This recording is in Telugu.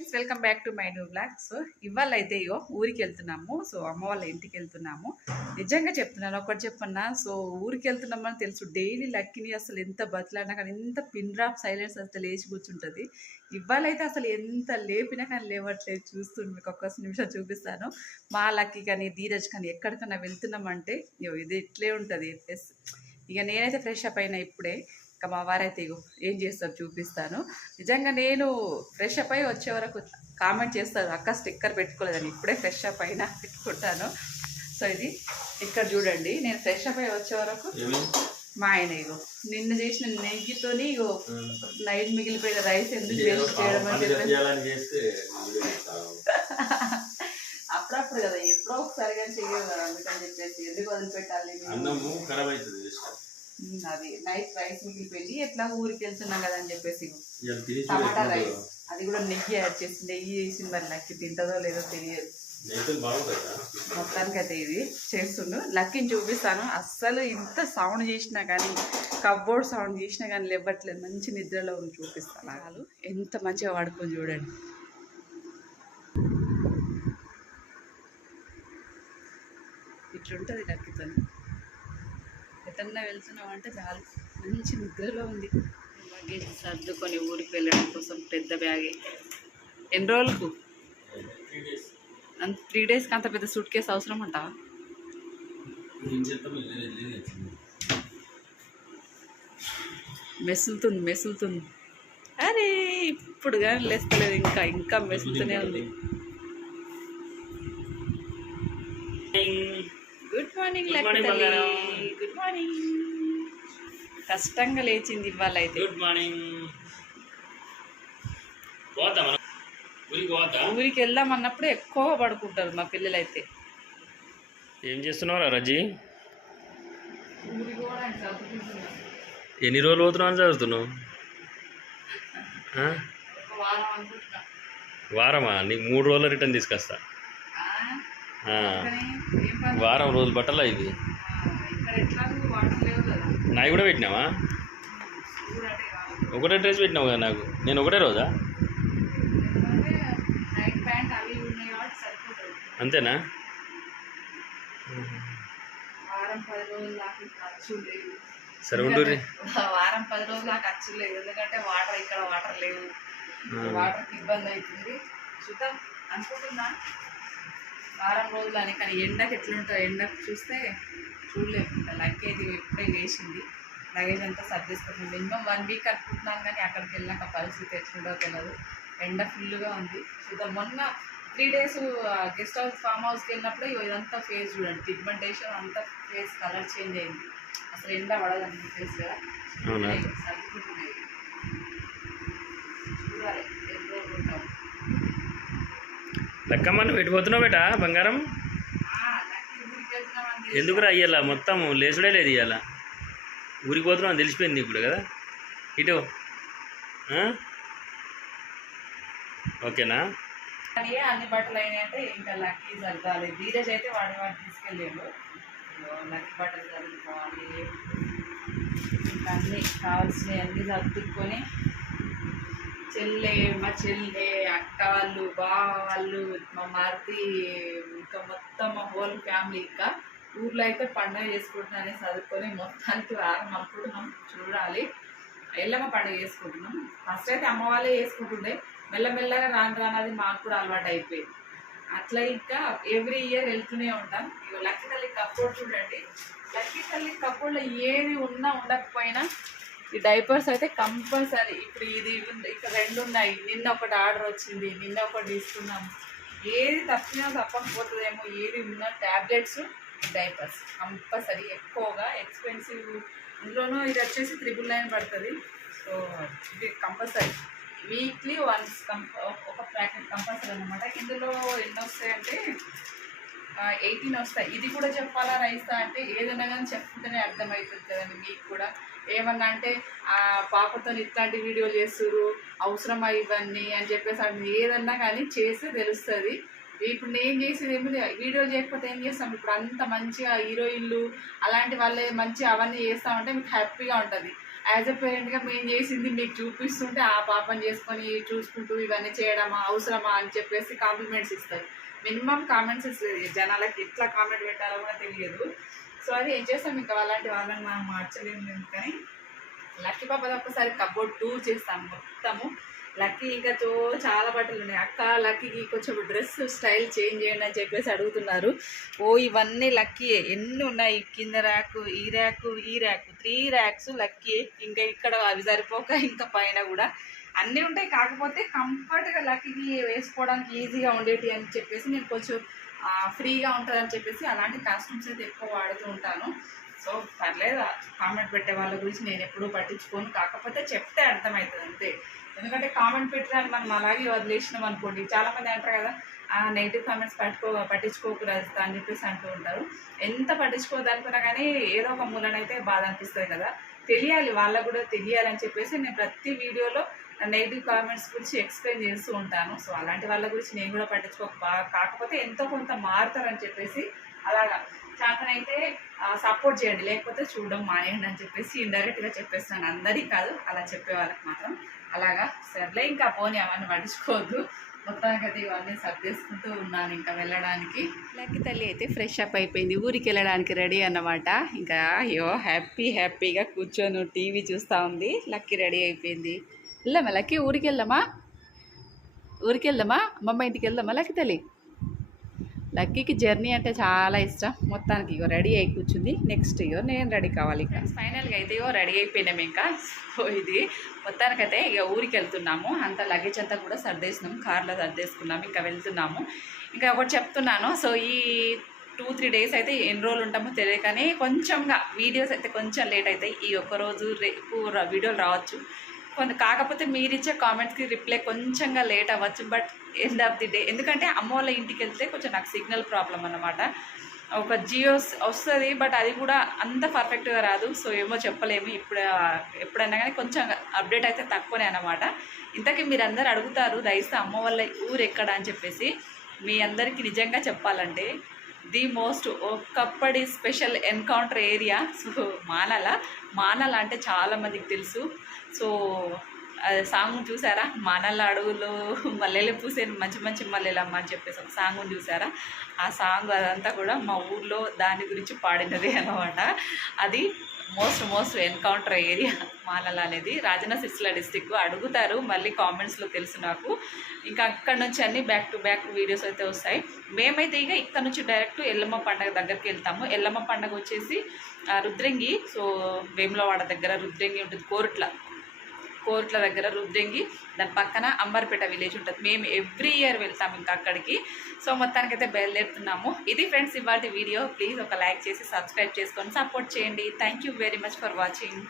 Welcome back to my new blog so ఇవాళ అయితే ఇగో ఊరికి వెళ్తున్నాము సో అమ్మ వాళ్ళ ఇంటికి వెళ్తున్నాము నిజంగా చెప్తున్నాను ఒకటి చెప్పన్నా. సో ఊరికి వెళ్తున్నామని తెలుసు. డైలీ లక్కిని అసలు ఎంత బతిలాడినా కానీ ఎంత పిన్ డ్రాప్ సైలెన్స్ అంత లేచి కూర్చుంటుంది. ఇవాళ అయితే అసలు ఎంత లేపినా కానీ లేవట్లేదు. చూస్తుండే మీకు ఒక్క నిమిషం చూపిస్తాను. మా లక్కి కానీ ధీరజ్ కానీ ఎక్కడికైనా వెళ్తున్నామంటే ఇది ఇట్లే ఉంటుంది. ఎస్ ఇక నేనైతే ఫ్రెష్ అప్ అయినా ఇప్పుడే. ఇంకా మా వారైతే ఇగో ఏం చేస్తారు చూపిస్తాను. నిజంగా నేను ఫ్రెష్ అప్ అయి వచ్చే వరకు కామెంట్ చేస్తారు. అక్క స్టిక్కర్ పెట్టుకోలేదని ఇప్పుడే ఫ్రెష్ అప్ అయినా పెట్టుకుంటాను. సో ఇది ఇక్కడ చూడండి. నేను ఫ్రెష్ అప్ అయి వచ్చే వరకు మా ఆయన ఇగో నిన్న చేసిన నెయ్యితోని ఇగో నైట్ మిగిలిపోయిన రైస్ ఎందుకు వేస్ట్ చేయడం అని చేస్తావు. అప్పుడప్పుడు కదా ఎప్పుడో ఒకసారి కానీ కదా అందుకని చెప్పేసి ఎందుకు వదిలిపెట్టాలి? అన్నము ఖరాబ్ అవుతుంది. అది నైట్ రైస్ మిగిలిపోయింది ఎట్లా ఊరికి వెళ్తున్నాం కదా అని చెప్పేసి టమాటా రైస్. అది కూడా నెయ్యి యాడ్ చేసి నెయ్యి వేసింది మరి లక్కి తింటుందో లేదో తెలియదు. మొత్తానికి అయితే ఇది చేస్తుండు. లక్కీని చూపిస్తాను. అస్సలు ఇంత సౌండ్ చేసినా కానీ కబ్బోర్డ్ సౌండ్ చేసినా కానీ లేవట్లేదు. మంచి నిద్రలో ఉంది చూపిస్తాను. వాళ్ళు ఎంత మంచిగా వాడుకొని చూడండి. ఇట్లుంటుంది లక్కీతో ఎటన్నా వెళ్తున్నాం అంటే చాలు. మంచి నిద్రలో ఉంది. లగేజ్ సర్దుకొని ఊరికి వెళ్ళడం కోసం పెద్ద బ్యాగే. ఎన్ని రోజులకు? అంత త్రీ డేస్కి అంత పెద్ద సూట్ కేసు అవసరం అంటావా మెసులుతుంది మెసులుతుంది. అరే ఇప్పుడు కానీ లేస్తలేదు. ఇంకా ఇంకా మెసులుతూనే ఉంది. Good morning. గుడ్ మార్నింగ్ కష్టంగా లేచింది ఇవాళ అయితే గుడ్ మార్నింగ్ ఊరికి పోతా? ఊరికి వెళ్దాం అన్నప్పుడు ఎక్కువగా పడుకుంటారు మా పిల్లలైతే. ఏం చేస్తున్నావురా రజీ? ఎన్ని రోజులు పోతున్నావు అని చదువుతున్నావు? వారమా? నీకు మూడు రోజుల రిటర్న్ తీసుకొస్తా? వారం రోజులు బట్టలా ఇది? నాయి కూడా పెట్టినావా? ఒకటే డ్రెస్ పెట్టినావు కదా నాకు. నేను ఒకటే రోజా? అంతేనా? సరే ఉండు వారం పది రోజులు దాకా ఖర్చు లేదు. ఎందుకంటే వాటర్ ఇక్కడ వాటర్ లేవు. వాటర్కి ఇబ్బంది అవుతుంది. చూద్దాం. అనుకుంటున్నా. వారం రోజులు అని కానీ ఎండకి ఎట్లుంటుందో ఎండకు చూస్తే లక్కీ అయితే ఇప్పుడే వేసింది లగేజ్ అంతా సర్దేసుకుంటుంది మినిమం వన్ వీక్ అనుకుంటున్నాను కానీ అక్కడికి వెళ్ళాక పరిస్థితి ఎట్లుండో తెలియదు ఎండ ఫుల్గా ఉంది. చూద్దాం. మొన్న three days guest house farm హౌస్కి వెళ్ళినప్పుడు ఇదంతా ఫేస్ చూడండి. పిగ్మెంటేషన్ అంతా ఫేస్ కలర్ చేంజ్ అయింది. అసలు ఎండ పడదని మీకు తెలుసు కదా సర్దుకుంటున్నాయి. చూడాలి. లక్కమ్మ నువ్వు పెట్టిపోతున్నావు బేటా బంగారం? ఎందుకురా ఇయ్యాల? మొత్తం లేచుడే లేదు ఇయ్యాల. ఊరికి పోతున్నావు అని తెలిసిపోయింది ఇప్పుడు కదా? ఇటు. ఓకేనా? అన్ని బట్టలు అయినాయంటే ఇంకా లక్కీ జరగాలి ధీరజ్ అయితే వాడి వాడు తీసుకెళ్ళాడు. లక్కీ బట్టలు చదువుకోవాలి ఇంకా అన్నీ కావాల్సినవి అన్నీ సర్దుకొని చెల్లె మా చెల్లె అక్క వాళ్ళు బావ వాళ్ళు మా మారుతి ఇంకా మొత్తం మా హోల్ ఫ్యామిలీ ఇంకా ఊర్లో అయితే పండుగ చేసుకుంటున్నానే చదువుకొని మొత్తానికి వారం అనుకుంటున్నాం. చూడాలి. ఎల్లమ్మ పండుగ చేసుకుంటున్నాం. ఫస్ట్ అయితే అమ్మ వాళ్ళే చేసుకుంటుండే. మెల్లమెల్లగా రాను రాను మాకు కూడా అలవాటు అయిపోయింది. అట్లా ఇంకా ఎవ్రీ ఇయర్ వెళ్తూనే ఉంటాం. ఇగో లక్కీ తల్లి కప్పోడ్ చూడండి. లక్కీ తల్లి కప్పోడ్లో ఏది ఉన్నా ఉండకపోయినా ఈ డైపర్స్ అయితే కంపల్సరీ ఇప్పుడు ఇది ఇక్కడ రెండు ఉన్నాయి. నిన్న ఒకటి ఆర్డర్ వచ్చింది నిన్న ఒకటి తీసుకున్నాం ఏది తప్పినా తప్పకపోతుందేమో ఏది ఉన్నా ట్యాబ్లెట్స్ డైపర్స్. కంపల్సరీ ఎక్కువగా ఎక్స్పెన్సివ్. ఇందులోనూ ఇది వచ్చేసి త్రిబుల్ నైన్ పడుతుంది. సో ఇది కంపల్సరీ. వీక్లీ వన్స్ కంప ఒక ప్యాకెట్ కంపల్సరీ అనమాట ఇందులో ఎన్ని వస్తాయంటే ఎయిటీన్ వస్తాయి ఇది కూడా చెప్పాలా రైస్తా అంటే ఏదైనా కానీ చెప్తేనే అర్థమవుతుంది కదండి మీకు కూడా. ఏమన్నా అంటే ఆ పాపతో ఇట్లాంటి వీడియోలు చేస్తుర్రు అవసరమా ఇవన్నీ అని చెప్పేసి అది ఏదన్నా కానీ చేస్తే తెలుస్తుంది. ఇప్పుడు నేను చేసేది ఏమి వీడియోలు చేయకపోతే ఏం చేస్తాం? ఇప్పుడు అంత మంచిగా హీరోయిన్లు అలాంటి వాళ్ళే మంచి అవన్నీ చేస్తామంటే మీకు హ్యాపీగా ఉంటుంది. యాజ్ ఎ పేరెంట్గా మేము చేసింది మీకు చూపిస్తుంటే ఆ పాపని చేసుకొని చూసుకుంటూ ఇవన్నీ చేయడమా అవసరమా అని చెప్పేసి కాంప్లిమెంట్స్ ఇస్తారు. మినిమం కామెంట్స్ ఇస్తుంది జనాలకి ఎట్లా కామెంట్ పెట్టాలో కూడా తెలియదు. సో అది ఏం చేస్తాం? ఇంకా అలాంటి వాళ్ళని మనం మార్చలేము మేము కానీ లక్కీ పాపది ఒక్కసారి కబోర్డ్ టూర్ చేస్తాం మొత్తము. లక్కీ ఇంకా తో చాలా బట్టలు ఉన్నాయి. అక్క లక్కీకి కొంచెం డ్రెస్ స్టైల్ చేంజ్ చేయండి అని చెప్పేసి అడుగుతున్నారు. ఓ ఇవన్నీ లక్కీ ఎన్ని ఉన్నాయి? కింద ర్యాక్ ఈ ర్యాక్ ఈ ర్యాక్ త్రీ ర్యాక్స్ లక్కీ ఇంకా ఇక్కడ అవి సరిపోక ఇంకా పైన కూడా. అన్నీ ఉంటాయి. కాకపోతే కంఫర్ట్గా లక్కీకి వేసుకోవడానికి ఈజీగా ఉండేటి అని చెప్పేసి నేను కొంచెం ఫ్రీగా ఉంటుందని చెప్పేసి అలాంటి కాస్ట్యూమ్స్ అయితే ఎక్కువ వాడుతూ ఉంటాను. సో పర్లేదు. కామెంట్ పెట్టే వాళ్ళ గురించి నేను ఎప్పుడూ పట్టించుకోను. కాకపోతే చెప్తే అర్థమవుతుంది అంతే. ఎందుకంటే కామెంట్ పెట్టడానికి మనం అలాగే వదిలేసినాం అనుకోండి. చాలామంది అంటారు కదా నెగిటివ్ కామెంట్స్ పట్టుకో పట్టించుకోకూడదు అని చెప్పేసి అంటూ ఉంటారు. ఎంత పట్టించుకోదనుకున్నా కానీ ఏదో ఒక మూలనైతే బాధ అనిపిస్తుంది కదా. తెలియాలి. వాళ్ళకు కూడా తెలియాలని చెప్పేసి నేను ప్రతి వీడియోలో నెగిటివ్ కామెంట్స్ గురించి ఎక్స్ప్లెయిన్ చేస్తూ ఉంటాను. సో అలాంటి వాళ్ళ గురించి నేను కూడా పట్టించుకోక బా- కాకపోతే ఎంతో కొంత మారుతారని చెప్పేసి అలాగా. చేతనైతే సపోర్ట్ చేయండి. లేకపోతే చూడడం మానేయండి అని చెప్పేసి ఇండైరెక్ట్గా చెప్పేస్తాను అందరికీ కాదు అలా చెప్పే వాళ్ళకి మాత్రం. అలాగా. సర్లే ఇంకా పోనీ అవన్నీ పట్టించుకోవద్దు. మొత్తానికి అయితే ఇవన్నీ సర్దేసుకుంటూ ఉన్నాను ఇంకా వెళ్ళడానికి. లక్కీ తల్లి అయితే ఫ్రెష్ అప్ అయిపోయింది. ఊరికి వెళ్ళడానికి రెడీ అన్నమాట. ఇంకా అయ్యో హ్యాపీ హ్యాపీగా కూర్చొని టీవీ చూస్తూ ఉంది. లక్కీ రెడీ అయిపోయింది. వెళ్దామా లక్కీ ఊరికి వెళ్దామా ఊరికి వెళ్దామా అమ్మమ్మ ఇంటికి వెళ్దామా లక్కీ తల్లి లక్కీకి జర్నీ అంటే చాలా ఇష్టం మొత్తానికి ఇగో రెడీ అయి కూర్చుంది నెక్స్ట్ ఇగో నేను రెడీ కావాలి ఇక ఫైనల్గా అయితే ఇగో రెడీ అయిపోయినాం ఇంకా సో ఇది మొత్తానికైతే ఇక ఊరికి వెళ్తున్నాము అంత లగేజ్ అంతా కూడా సర్దేసినాము కార్లో సర్దేసుకున్నాము ఇంకా వెళ్తున్నాము ఇంకా ఒకటి చెప్తున్నాను సో ఈ టూ త్రీ డేస్ అయితే ఎన్ని రోజులు ఉంటామో తెలియదు కానీ కొంచెంగా వీడియోస్ అయితే కొంచెం లేట్ అవుతాయి ఈ ఒక్క రోజు రేపు వీడియోలు రావచ్చు కొంత కాకపోతే మీరిచ్చే కామెంట్స్కి రిప్లై కొంచెంగా లేట్ అవ్వచ్చు but end of the day ఎందుకంటే అమ్మ వాళ్ళ ఇంటికి వెళ్తే కొంచెం నాకు సిగ్నల్ ప్రాబ్లం అన్నమాట. ఒక జియో వస్తుంది బట్ అది కూడా అంత పర్ఫెక్ట్గా రాదు. సో ఏమో చెప్పలేము. ఇప్పుడు ఎప్పుడైనా కానీ కొంచెం అప్డేట్ అయితే తక్కువనే అన్నమాట. ఇంతకీ మీరు అందరు అడుగుతారు దయచేసి అమ్మ వాళ్ళ ఊరు ఎక్కడ? అని చెప్పేసి. మీ అందరికీ నిజంగా చెప్పాలంటే ది మోస్ట్ ఒకప్పటి special encounter area. So Manala Manala అంటే చాలామందికి తెలుసు. సో అది సాంగ్ చూసారా? మానల అడవులు మల్లెలు పూసే మంచి మంచి మల్లెలమ్మ అని చెప్పేసి ఒక సాంగ్ చూసారా? ఆ సాంగ్ అదంతా కూడా మా ఊర్లో దాని గురించి పాడినది అనమాట అది most most encounter area Malala అనేది. రాజన్న సిరిసిల్ల డిస్టిక్. అడుగుతారు మళ్ళీ కామెంట్స్లో తెలుసు నాకు. ఇంకా అక్కడ నుంచి అన్ని బ్యాక్ టు బ్యాక్ వీడియోస్ అయితే వస్తాయి. మేమైతే ఇక ఇక్కడ నుంచి డైరెక్ట్ ఎల్లమ్మ పండగ దగ్గరికి వెళ్తాము. ఎల్లమ్మ పండగ వచ్చేసి రుద్రంగి. సో వేములవాడ దగ్గర రుద్రంగి ఉంటుంది కోరుట్ల. కోర్ట్ల దగ్గర రుద్రంగి దాని పక్కన అంబర్పేట విలేజ్ ఉంటుంది. మేము ఎవ్రీ ఇయర్ వెళ్తాం ఇంకా అక్కడికి. సో మొత్తానికైతే బయలుదేరుతున్నాము. ఇది ఫ్రెండ్స్ ఇవాళ వీడియో. ప్లీజ్ ఒక లైక్ చేసి సబ్స్క్రైబ్ చేసుకొని సపోర్ట్ చేయండి. Thank you very much for watching